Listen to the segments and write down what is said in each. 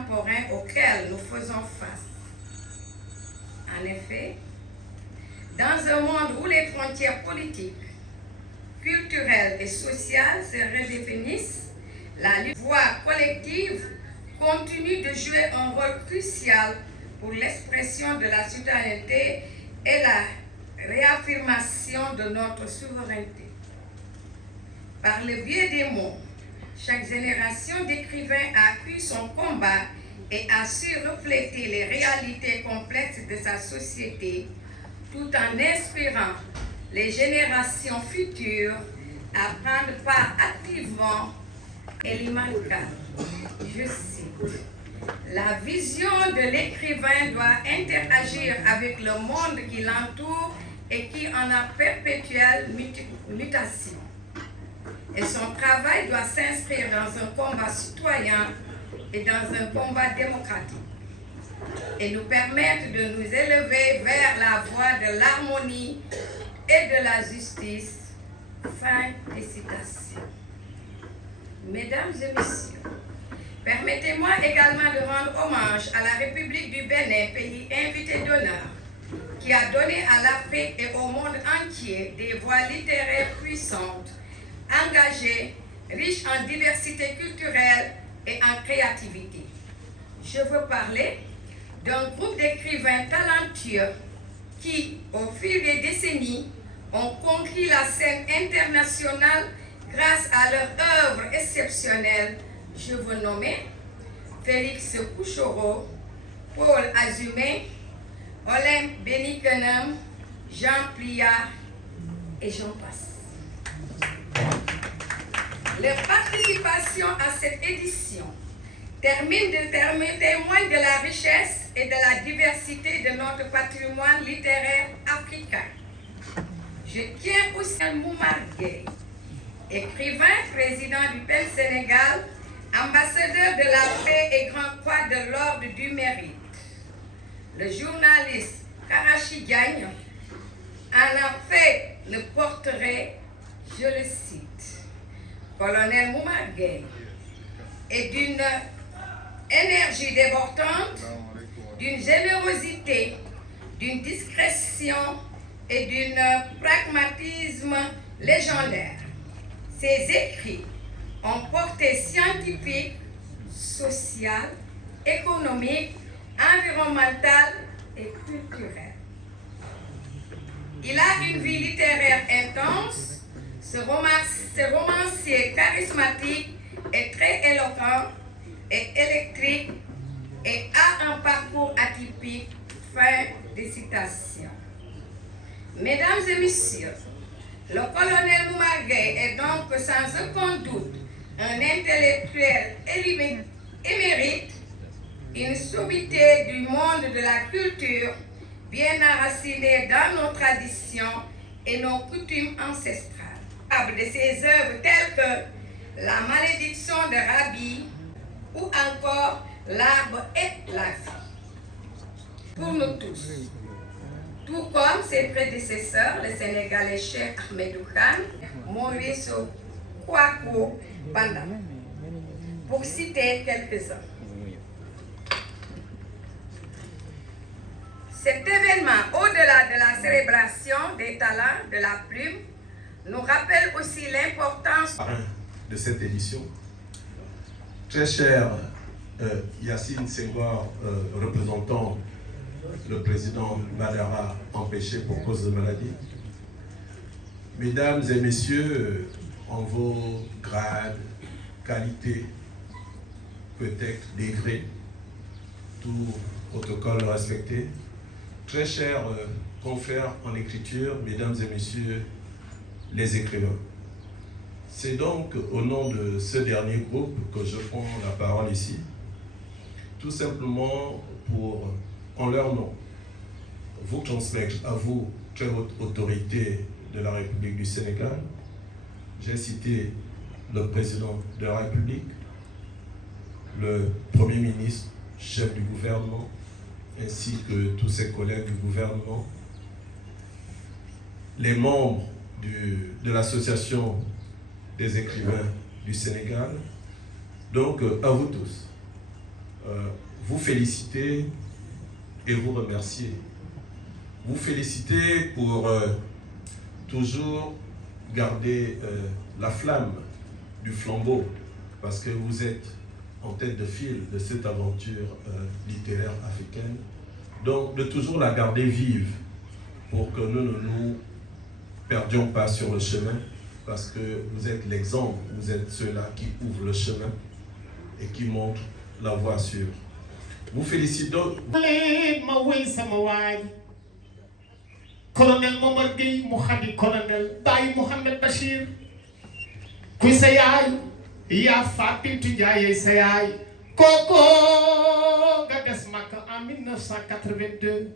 contemporains auxquels nous faisons face. En effet, dans un monde où les frontières politiques, culturelles et sociales se redéfinissent, la voix collective continue de jouer un rôle crucial pour l'expression de la citoyenneté et la réaffirmation de notre souveraineté. Par le biais des mots, chaque génération d'écrivains a accru son combat et a su refléter les réalités complexes de sa société, tout en inspirant les générations futures à prendre part activement et l'immanquable. Je cite, « La vision de l'écrivain doit interagir avec le monde qui l'entoure et qui en a perpétuelle mutation. Et son travail doit s'inscrire dans un combat citoyen et dans un combat démocratique et nous permettre de nous élever vers la voie de l'harmonie et de la justice. » Fin de citation. Mesdames et messieurs, permettez-moi également de rendre hommage à la République du Bénin, pays invité d'honneur, qui a donné à l'Afrique et au monde entier des voix littéraires puissantes, engagées, riches en diversité culturelle et en créativité. Je veux parler d'un groupe d'écrivains talentueux qui, au fil des décennies, ont conquis la scène internationale grâce à leur œuvre exceptionnelle. Je veux nommer Félix Couchoro, Paul Azumé, Olympe Benikenem, Jean Pliard et j'en passe. Leur participation à cette édition témoigne de la richesse et de la diversité de notre patrimoine littéraire africain. Je tiens aussi à Moumar Gueye, écrivain, président du PEN Sénégal, ambassadeur de la paix et grand croix de l'ordre du mérite. Le journaliste Karachi Diagne en a fait le portrait, je le cite. Colonel Moumar Gueye est d'une énergie débordante, d'une générosité, d'une discrétion et d'un pragmatisme légendaire. Ses écrits ont porté scientifique, social, économique, environnemental et culturel. Il a une vie littéraire intense, ce romancier charismatique est très éloquent et électrique et a un parcours atypique. Fin de citation. Mesdames et messieurs, le colonel Moumar Gueye est donc sans aucun doute un intellectuel émérite, une sommité du monde de la culture, bien enracinée dans nos traditions et nos coutumes ancestrales. De ses œuvres telles que La malédiction de Rabi ou encore L'arbre et la vie. Pour nous tous, tout comme ses prédécesseurs, le Sénégalais Cheikh Ahmedou Kane, Maurice Kwaku Banda, pour citer quelques-uns. Cet événement, au-delà de la célébration des talents de la plume, nous rappelle aussi l'importance de cette édition. Très cher Yacine Senghor, représentant le président Badara empêché pour cause de maladie. Mesdames et messieurs, en vos grades, qualités, peut-être degrés, tout protocole respecté. Très chers confrères en écriture, mesdames et messieurs les écrivains. C'est donc au nom de ce dernier groupe que je prends la parole ici, tout simplement pour, en leur nom, vous transmettre à vous, très haute autorité de la République du Sénégal. J'ai cité le président de la République, le Premier ministre, chef du gouvernement, ainsi que tous ses collègues du gouvernement, les membres de l'association des écrivains du Sénégal. Donc, à vous tous, vous féliciter et vous remercier. Vous féliciter pour toujours garder la flamme du flambeau, parce que vous êtes en tête de file de cette aventure littéraire africaine. Donc, de toujours la garder vive pour que nous ne nous perdions pas sur le chemin, parce que vous êtes l'exemple, vous êtes ceux-là qui ouvrent le chemin et qui montrent la voie sûre. Vous félicitons. Colonel Momar Gueye Mouhadi Colonel Baye Mohamed Bachir kuy sa yaay yaa Fatou Ndiaye sa yaay koko nga des Makka en 1982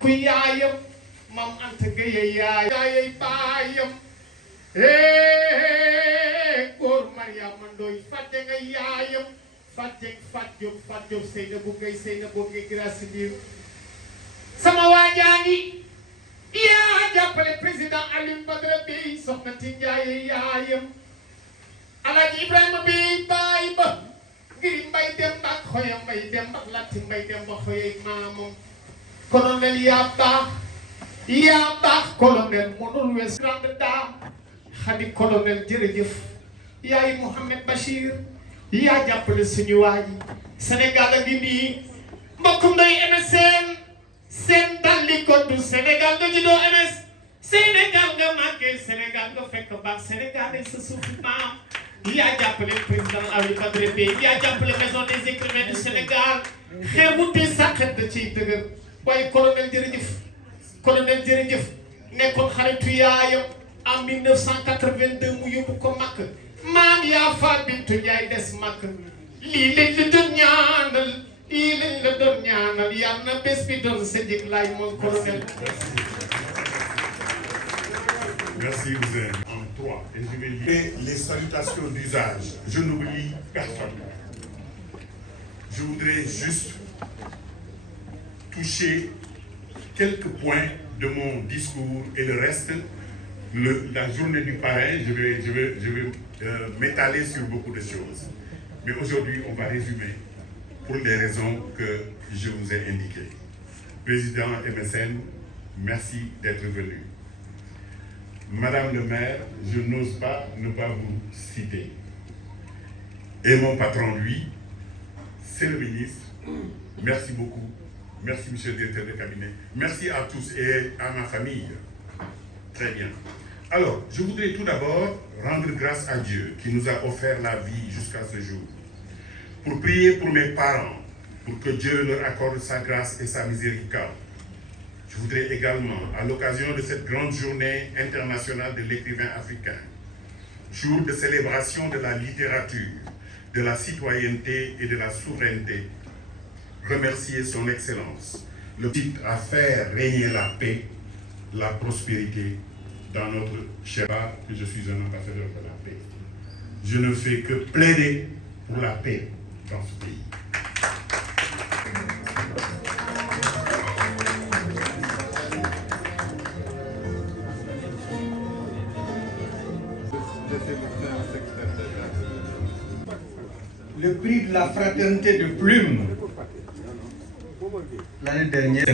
kuy yaayam Mam Anta Gueye yaayay baayam góor Mariama Ndoye fàtte nga yaayam fàtte Fat Diop Seynabou Gueye Grace Ndiir sama waajaangi yaa jàppale président Alioune Badara Bèye soxna Tindiaye yaayam Alaaji Ibrahima Bèye baay ba ngiri Mbay Demba ak Xoya Mbay Demba ak Latti Mbay Demba Xoya maamam colonel yaa baax colonel mënul wees grande dame Xadi colonel jërëjëf yaay Mohamed Bachir yaa jàppale suñu waa ji Sénégal a ngi nii mbokkum ndoy MSN seen dalli ko du Sénégal nga juddoo MS Sénégal nga màggee Sénégal nga fekk baax Sénégal ay sa suufu maam yaa jàppale président Alioune Badara Bèye yaa jàppale maison des écrivains du Sénégal xeebuti sàqet da ciy dëgër waaye colonel jërëjëf nekkoon xaritu yaayam en 1982 mu yóbbu ko Makka maam yaa Fatou Bintou Ndiaye des Makka lii lañ la doon ñaanal Merci Ouzin. En 3, et je vais lire les salutations d'usage. Je n'oublie personne. Je voudrais juste toucher quelques points de mon discours et le reste, la journée du parrain, je vais m'étaler sur beaucoup de choses. Mais aujourd'hui, on va résumer pour les raisons que je vous ai indiquées. Président MSN, merci d'être venu. Madame le maire, je n'ose pas ne pas vous citer. Et mon patron, lui, c'est le ministre. Merci beaucoup. Merci, monsieur le directeur de cabinet. Merci à tous et à ma famille. Très bien. Alors, je voudrais tout d'abord rendre grâce à Dieu qui nous a offert la vie jusqu'à ce jour. Pour prier pour mes parents, pour que Dieu leur accorde sa grâce et sa miséricorde. Je voudrais également, à l'occasion de cette grande journée internationale de l'écrivain africain, jour de célébration de la littérature, de la citoyenneté et de la souveraineté, remercier son Excellence, le titre à faire régner la paix, la prospérité dans notre cher que je suis un ambassadeur de la paix. Je ne fais que plaider pour la paix dans ce pays. Le prix de la fraternité de Plume l'année dernière.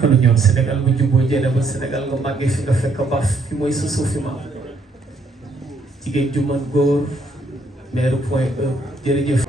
kon ñoom Sénégal bu juboo jëlee ba Sénégal nga màggee fi nga fekk baf fi mooy sa suufi maam jigéen ju mën góor maire point E jërëjëf.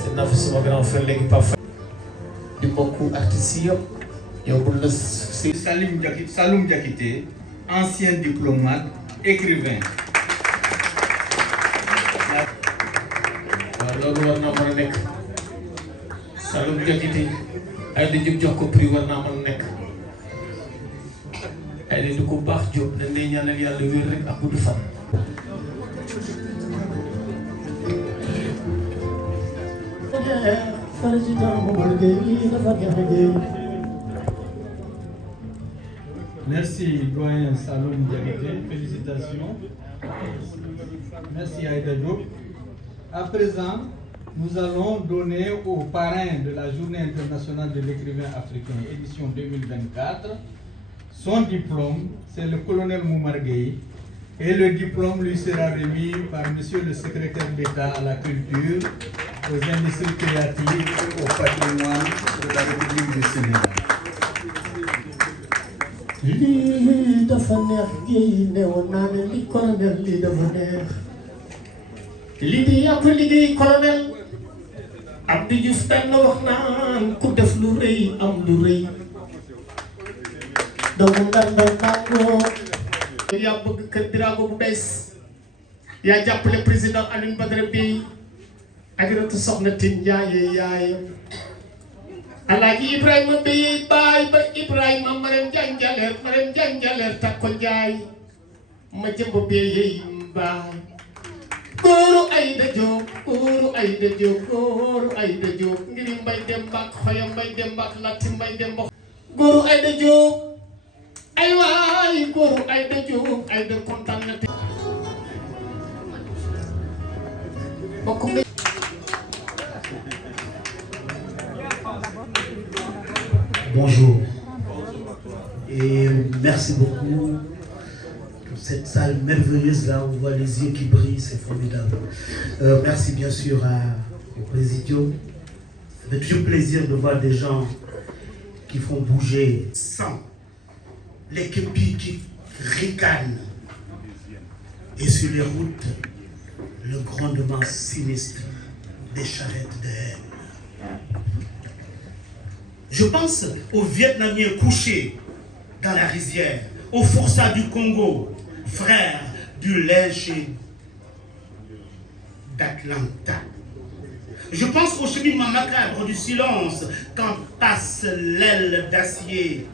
seen naa fi suma grand frère léegi Pape di mbokku artistes yëpp yow bu la si Saloum Diakité, ancien diplomate, écrivain. waaw loolu war naa mën a nekk Saloum Diakité ay da jóg jox ko prix war naa mën a nekk ay da du ko baax jóg dañ lay ñaanal yàlla wér rek ak gudd fan. Merci, doyen Saloum Diakité, félicitations. Merci Aïda Diop. À présent, nous allons donner au parrain de la Journée internationale de l'écrivain africain, édition 2024, son diplôme. C'est le colonel Moumar Gueye. Et le diplôme lui sera remis par Monsieur le secrétaire d'État à la culture, aux industries créatives et au patrimoine de la République du Sénégal. lii dafa neex Guèye newoon naa ne li colonel lii dafa neex lii di yàpp liggéey colonel Abdou Diouf daan na wax naan ku def lu rëy am lu rëy doomu Ndanda Ndangoo yaa bëgg kër Birago bu bees yaa jàppale président Alioune Badara Bèye Ajaratu Soxna Tine Ndiaye yaayam Alaaji Ibrahima Bèye baay ba Ibrahima Marème Janjaleer takko Njaay ma jëmb Bèye baay góoru Ayda Diop ngiri Mbay Demba ak Xoya Mbay Demba ak Lati Mbay Demba góoru Ayda Diop ay waay góoru Ayda Diop Ayda kontaan na te Bonjour et merci beaucoup pour cette salle merveilleuse là, on voit les yeux qui brillent, c'est formidable. Merci bien sûr au Présidium. Ça fait toujours plaisir de voir des gens qui font bouger sans les képis qui ricanent et sur les routes le grondement sinistre des charrettes de haine. Je pense aux Vietnamiens couchés dans la rizière, aux forçats du Congo, frères du lynché d'Atlanta. Je pense au cheminement macabre du silence quand passe l'aile d'acier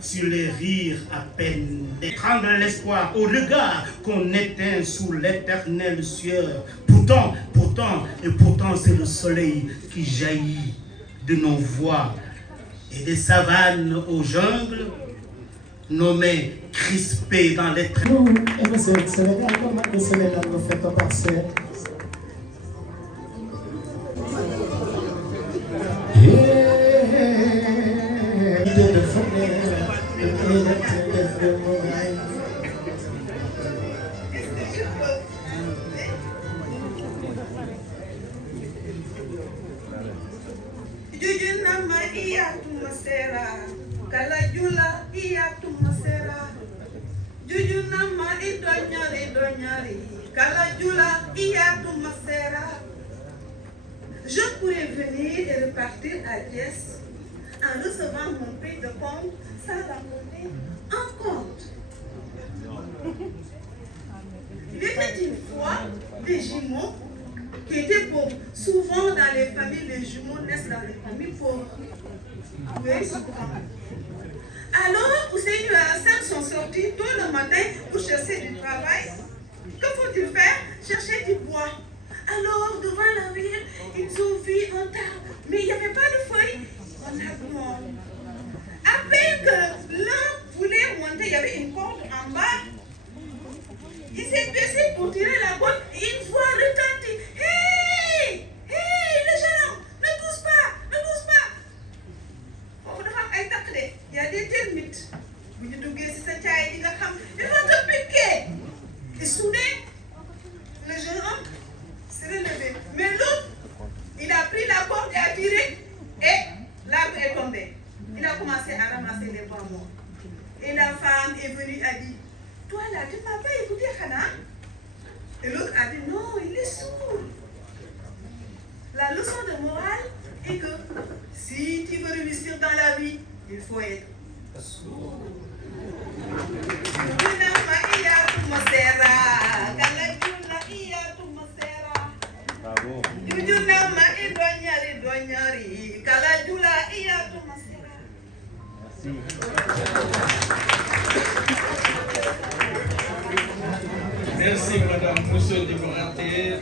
sur les rires à peine. Prendre l'espoir au regard qu'on éteint sous l'éternelle sueur. Pourtant, c'est le soleil qui jaillit de nos voix et des savanes aux jungles, nos mains crispées dans les traits. Jujunama iya tumasera, kalajula iya tumasera. Jujunama idonyari, kalajula iya tumasera. Je pourrais venir et repartir à Thiès en recevant mon prix de compte sans l'emporter en compte. Il était une fois des jumeaux qui étaient pauvres. Souvent dans les familles, les jumeaux naissent dans les familles pauvres. Oui, souvent. Alors, Hussein et Hassan sont sortis tôt le matin pour chercher du travail. Que faut-il faire? Chercher du bois. Alors, devant la ville, ils ont vu un tas. Mais il n'y avait pas de feuilles. On a mort. À peine que l'un voulait monter, il y avait une corde en bas. Il s'est baissé pour tirer la corde. Une voix retentit. Hey! Hey, les jeunes, ne touche pas! Ne touche pas! Il y a des termites. Ils vont te piquer. Et soudain, le jeune homme s'est relevé. Mais l'autre, il a pris la corde et a tiré. Et l'arbre est tombé. Il a commencé à ramasser les bois morts. Et la femme est venue et a dit, toi là, tu ne m'as pas écouté, Hana? Et l'autre a dit, non, il est sourd. La leçon de morale est que si tu veux réussir dans la vie, il faut être sourd. Merci Madame Mousso Dimoraté.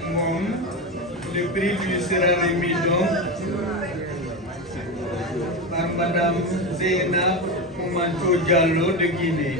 Le prix lui sera remis donc par Madame Zeyna Koumanto Diallo de Guinée.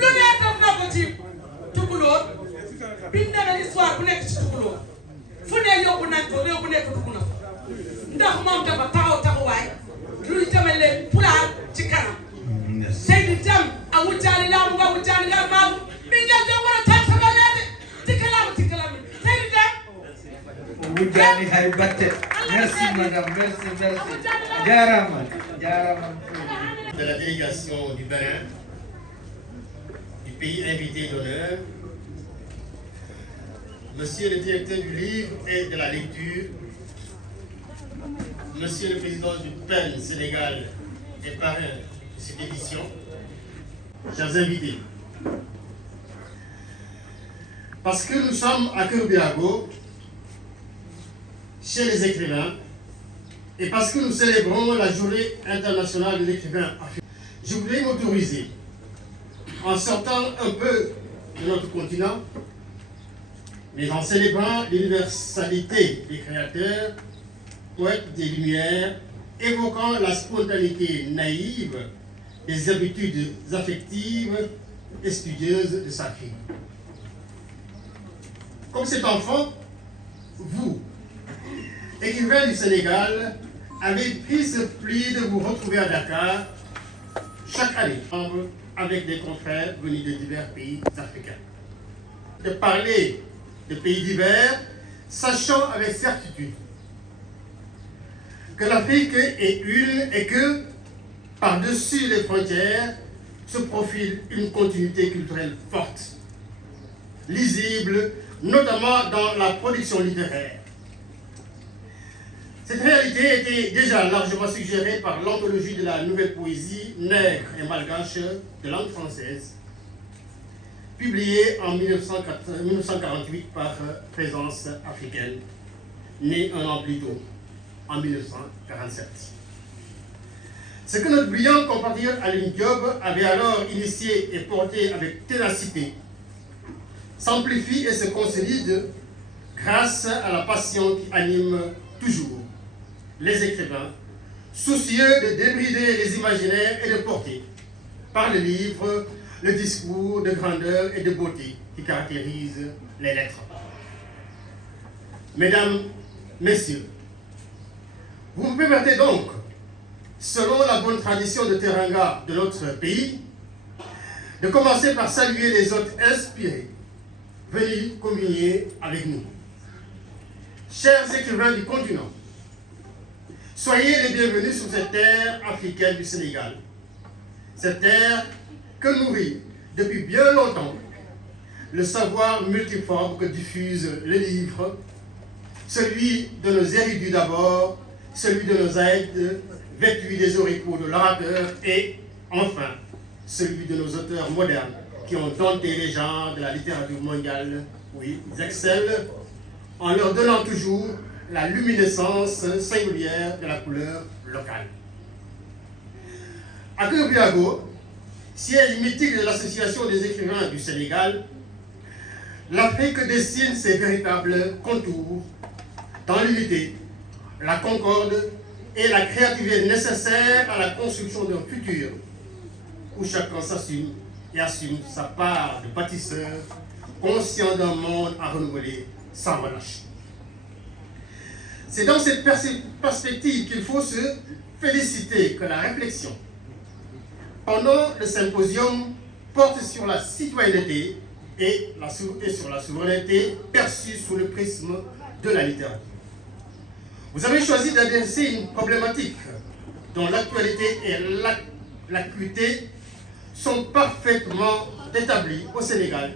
lu ne def na ko ci tukulóor biñ demee histoire bu nekk ci tukulóor fu ne yóbbu nañ ko réew bu nekk dugg na ko ndax moom dafa taxawaay luy jëmale pulaar ci kanam Seydi Dem a wujjaani laamu nga wujjaani nga maamu mi ngel de war a tàntalaleede tikkalaamu Seydi Dem wujjaani hay batte merci madame merci jaarama de la délégation du Bénin, du pays invité d'honneur, Monsieur le directeur du livre et de la lecture, Monsieur le président du PEN Sénégal et parrain de cette édition, chers invités, parce que nous sommes à Keur Biago, chez les écrivains, et parce que nous célébrons la journée internationale de l'écrivain africain, je voulais m'autoriser, en sortant un peu de notre continent, mais en célébrant l'universalité des créateurs, poètes des Lumières, évoquant la spontanéité naïve des habitudes affectives et studieuses de sa fille. Comme cet enfant, vous, écrivain du Sénégal, avez pris ce pli de vous retrouver à Dakar chaque année avec des confrères venus de divers pays africains. De parler de pays divers, sachant avec certitude que l'Afrique est une et que, par-dessus les frontières, se profile une continuité culturelle forte, lisible, notamment dans la production littéraire. Cette réalité était déjà largement suggérée par l'anthologie de la nouvelle poésie nègre et malgache de langue française, publiée en 1948 par Présence africaine, née un an plus tôt, en 1947. Ce que notre brillant compatriote Alioune Diop avait alors initié et porté avec ténacité s'amplifie et se consolide grâce à la passion qui anime toujours les écrivains, soucieux de débrider les imaginaires et de porter, par le livre, le discours de grandeur et de beauté qui caractérise les lettres. Mesdames, Messieurs, vous me permettez donc, selon la bonne tradition de Teranga de notre pays, de commencer par saluer les hôtes inspirés, venus communier avec nous. Chers écrivains du continent, soyez les bienvenus sur cette terre africaine du Sénégal. Cette terre que nourrit depuis bien longtemps le savoir multiforme que diffuse le livre, celui de nos érudits d'abord, celui de nos aides vêtus des oripeaux de l'orateur et, enfin, celui de nos auteurs modernes qui ont dompté les genres de la littérature mondiale. Oui, ils excellent en leur donnant toujours la luminescence singulière de la couleur locale. À Keur Biago, siège mythique de l'Association des écrivains du Sénégal, l'Afrique dessine ses véritables contours dans l'unité, la concorde et la créativité nécessaires à la construction d'un futur où chacun s'assume et assume sa part de bâtisseur, conscient d'un monde à renouveler sans relâche. C'est dans cette perspective qu'il faut se féliciter que la réflexion pendant le symposium porte sur la citoyenneté et sur la souveraineté perçue sous le prisme de la littérature. Vous avez choisi d'adresser une problématique dont l'actualité et l'acuité sont parfaitement établies au Sénégal,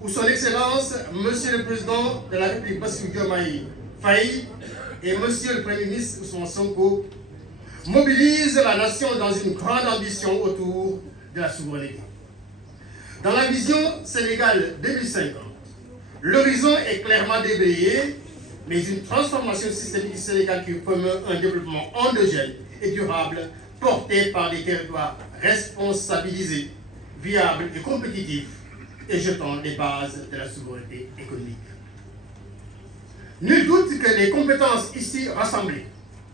où son Excellence, Monsieur le Président de la République Bassirou Diomaye Faye et Monsieur le Premier ministre Ousmane Sonko mobilisent la nation dans une grande ambition autour de la souveraineté. Dans la vision Sénégal 2050, l'horizon est clairement déblayé, mais une transformation systémique du Sénégal qui promeut un développement endogène et durable porté par des territoires responsabilisés, viables et compétitifs et jetant les bases de la souveraineté économique. Nul doute que les compétences ici rassemblées